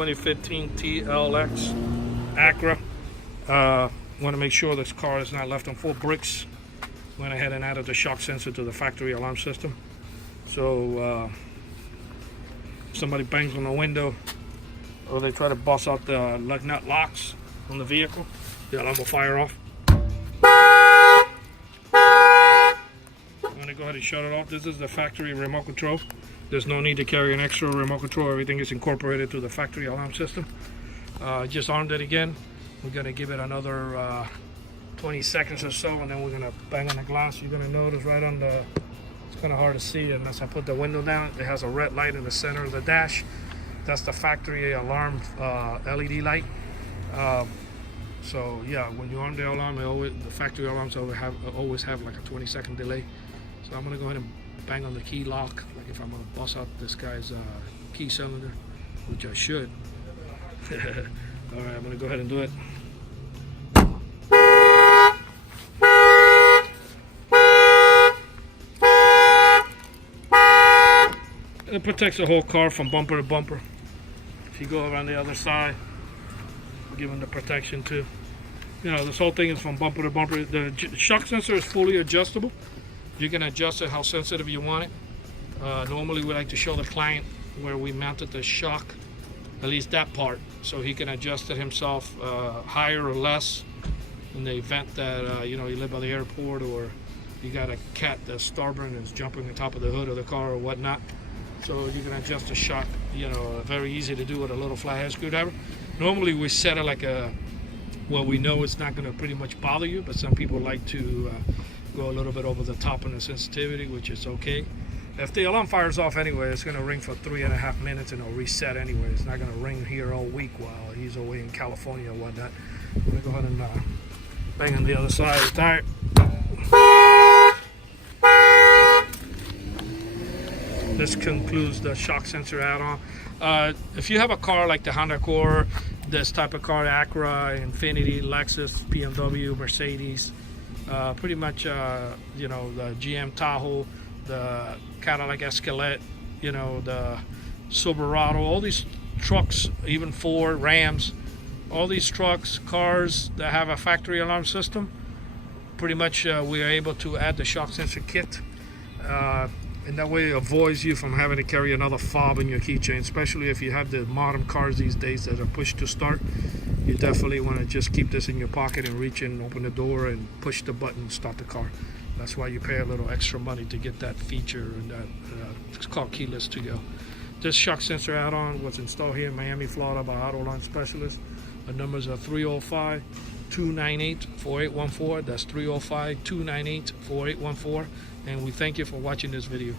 2015 TLX Acura. Want to make sure this car is not left on full bricks. Went ahead and added the shock sensor to the factory alarm system. So if somebody bangs on the window or they try to bust out the lug nut locks on the vehicle, the alarm will fire off. I'm going to go ahead and shut it off. This is the factory remote control. There's no need to carry an extra remote control. Everything is incorporated to the factory alarm system. Just armed it again. We're going to give it another 20 seconds or so, and then we're going to bang on the glass. You're going to notice right on the, it's kind of hard to see unless I put the window down, it has a red light in the center of the dash. That's the factory alarm LED light. So yeah, when you arm the alarm, the factory alarms always have like a 20-second delay. So I'm going to go ahead and bang on the key lock, like if I'm going to bust out this guy's key cylinder, which I should. Alright, I'm going to go ahead and do it. It protects the whole car from bumper to bumper. If you go around the other side, give them the protection too. You know, this whole thing is from bumper to bumper. The shock sensor is fully adjustable. You can adjust it how sensitive you want it. Normally we like to show the client where we mounted the shock, at least that part, so he can adjust it himself higher or less in the event that you know, you live by the airport or you got a cat that's starboard and is jumping on top of the hood of the car or whatnot. So you can adjust the shock, you know, very easy to do with a little flathead screwdriver. Normally we set it like a, well, we know it's not going to pretty much bother you, but some people like to go a little bit over the top on the sensitivity, which is okay. If the alarm fires off anyway, it's going to ring for 3.5 minutes and it'll reset anyway. It's not going to ring here all week while he's away in California or whatnot. I'm going to go ahead and bang on the other side of the tire. This concludes the shock sensor add-on. If you have a car like the Honda Accord, this type of car, Acura, Infiniti, Lexus, BMW, Mercedes, pretty much, you know, the GM Tahoe, the Cadillac Escalade, you know, the Silverado, all these trucks, even Ford, Rams, all these trucks, cars that have a factory alarm system, pretty much we are able to add the shock sensor kit. And that way it avoids you from having to carry another fob in your keychain, especially if you have the modern cars these days that are push to start. You definitely want to just keep this in your pocket and reach in, open the door and push the button and start the car. That's why you pay a little extra money to get that feature, and that it's called keyless to go. This shock sensor add-on was installed here in Miami, Florida by Autoline Specialist. The numbers are 305-298-4814. That's 305-298-4814. And we thank you for watching this video.